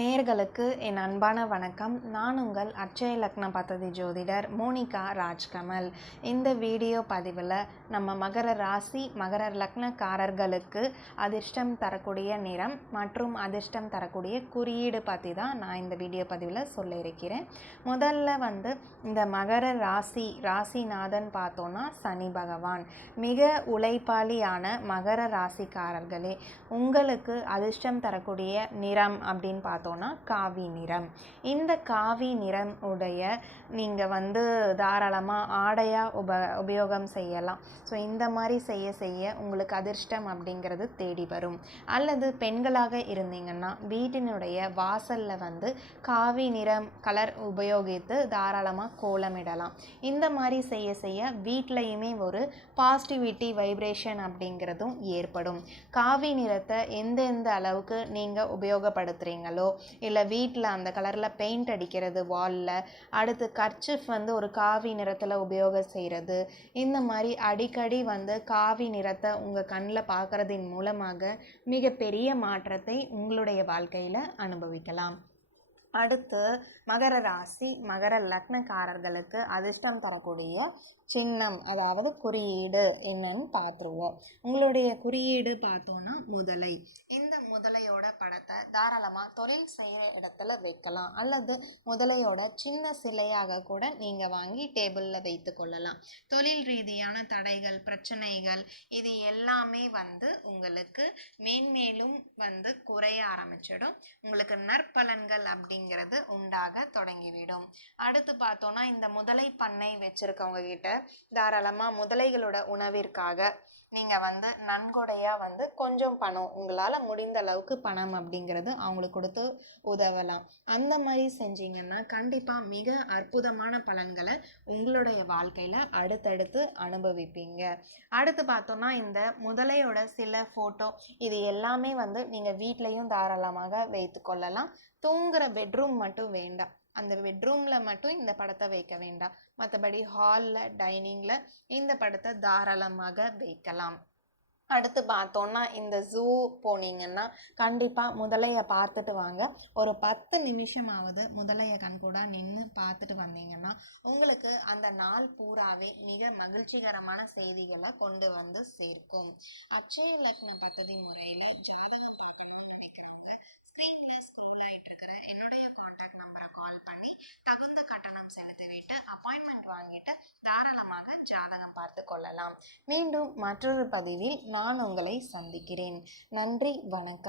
நேர்களுக்கு என் அன்பான வணக்கம். நான் உங்கள் அட்சய லக்ன பத்ததி ஜோதிடர் மோனிகா ராஜ்கமல். இந்த வீடியோ பதிவில் நம்ம மகர ராசி மகர லக்னக்காரர்களுக்கு அதிர்ஷ்டம் தரக்கூடிய நிறம் மற்றும் அதிர்ஷ்டம் தரக்கூடிய குறியீடு பற்றி தான் நான் இந்த வீடியோ பதிவில் சொல்லியிருக்கிறேன் முதல்ல வந்து இந்த மகர ராசி ராசிநாதன் பார்த்தோன்னா சனி பகவான். மிக உழைப்பாளியான மகர ராசிக்காரர்களே உங்களுக்கு அதிர்ஷ்டம் தரக்கூடிய நிறம் அப்படின்னு பார்த்தோன்னா காவி நிறம். இந்த காவி நிறம் உடைய நீங்கள் வந்து தாராளமாக ஆடையாக உப உபயோகம் செய்யலாம். ஸோ இந்த மாதிரி செய்ய செய்ய உங்களுக்கு அதிர்ஷ்டம் அப்படிங்கிறது தேடி வரும். அல்லது பெண்களாக இருந்தீங்கன்னா வீட்டினுடைய வாசலில் வந்து காவி நிறம் கலர் உபயோகித்து தாராளமாக கோலமிடலாம். இந்த மாதிரி செய்ய செய்ய வீட்லேயுமே ஒரு பாசிட்டிவிட்டி வைப்ரேஷன் அப்படிங்கிறதும் ஏற்படும். காவி நிறத்தை எந்தெந்த அளவுக்கு நீங்கள் உபயோகப்படுத்துகிறீங்களோ இல்லை வீட்டில் அந்த கலரில் பெயிண்ட் அடிக்கிறது வாலில் அடுத்து கர்ச்சிஃப் வந்து ஒரு காவி நிறத்தில் உபயோகம் செய்கிறது இந்த மாதிரி அடிக்கடி வந்து காவி நிறத்தை உங்கள் கண்ணில் பார்க்குறதின் மூலமாக மிகப்பெரிய மாற்றத்தை உங்களுடைய வாழ்க்கையில் அனுபவிக்கலாம். அடுத்து மகர ராசி மகர லக்னக்காரர்களுக்கு அதிர்ஷ்டம் தரக்கூடிய சின்னம் அதாவது குறியீடு என்னன்னு பார்த்துருவோம். உங்களுடைய குறியீடு பார்த்தோன்னா முதலை. இந்த முதலையோட படத்தை தாராளமாக தொழில் செய்கிற இடத்துல வைக்கலாம். அல்லது முதலையோட சின்ன சிலையாக கூட நீங்கள் வாங்கி டேபிளில் வைத்து கொள்ளலாம். தொழில் ரீதியான தடைகள் பிரச்சனைகள் இது எல்லாமே வந்து உங்களுக்கு மேன்மேலும் வந்து குறைய ஆரம்பிச்சிடும். உங்களுக்கு நற்பலன்கள் அப்படிங்கிறது உண்டாக தொடங்கிவிடும். அடுத்து பார்த்தோன்னா இந்த முதலை பண்ணை வச்சுருக்கவங்க கிட்ட தாராளமாக முதலைகளோட உணவிற்காக நீங்கள் வந்து நன்கொடையாக வந்து கொஞ்சம் பணம் உங்களால் முடிந்த அளவுக்கு பணம் அப்படிங்கிறது அவங்களுக்கு கொடுத்து உதவலாம். அந்த மாதிரி செஞ்சீங்கன்னா கண்டிப்பாக மிக அற்புதமான பலன்களை உங்களுடைய வாழ்க்கையில் அடுத்தடுத்து அனுபவிப்பீங்க. அடுத்து பார்த்தோன்னா இந்த முதலையோட சில ஃபோட்டோ இது எல்லாமே வந்து நீங்கள் வீட்லேயும் தாராளமாக வைத்து கொள்ளலாம். தூங்குகிற பெட்ரூம் மட்டும் வேண்டாம். அந்த பெட்ரூமில் மட்டும் இந்த படத்தை வைக்க வேண்டாம். மற்றபடி ஹாலில் டைனிங்கில் இந்த படத்தை தாராளமாக வைக்கலாம். அடுத்து பார்த்தோன்னா இந்த ஜூ போனீங்கன்னா கண்டிப்பாக முதலையை பார்த்துட்டு வாங்க. ஒரு பத்து நிமிஷமாவது முதலையை கண்கூடாக நின்று பார்த்துட்டு வந்தீங்கன்னா உங்களுக்கு அந்த நாள் பூராவே மிக மகிழ்ச்சிகரமான செய்திகளை கொண்டு வந்து சேர்க்கும். அக்ஷய லக்ன பദ്ധதி முறையில் ஜாதகம் பார்த்து கொள்ளலாம். மீண்டும் மற்றொரு பதிவில் நான் உங்களை சந்திக்கிறேன். நன்றி வணக்கம்.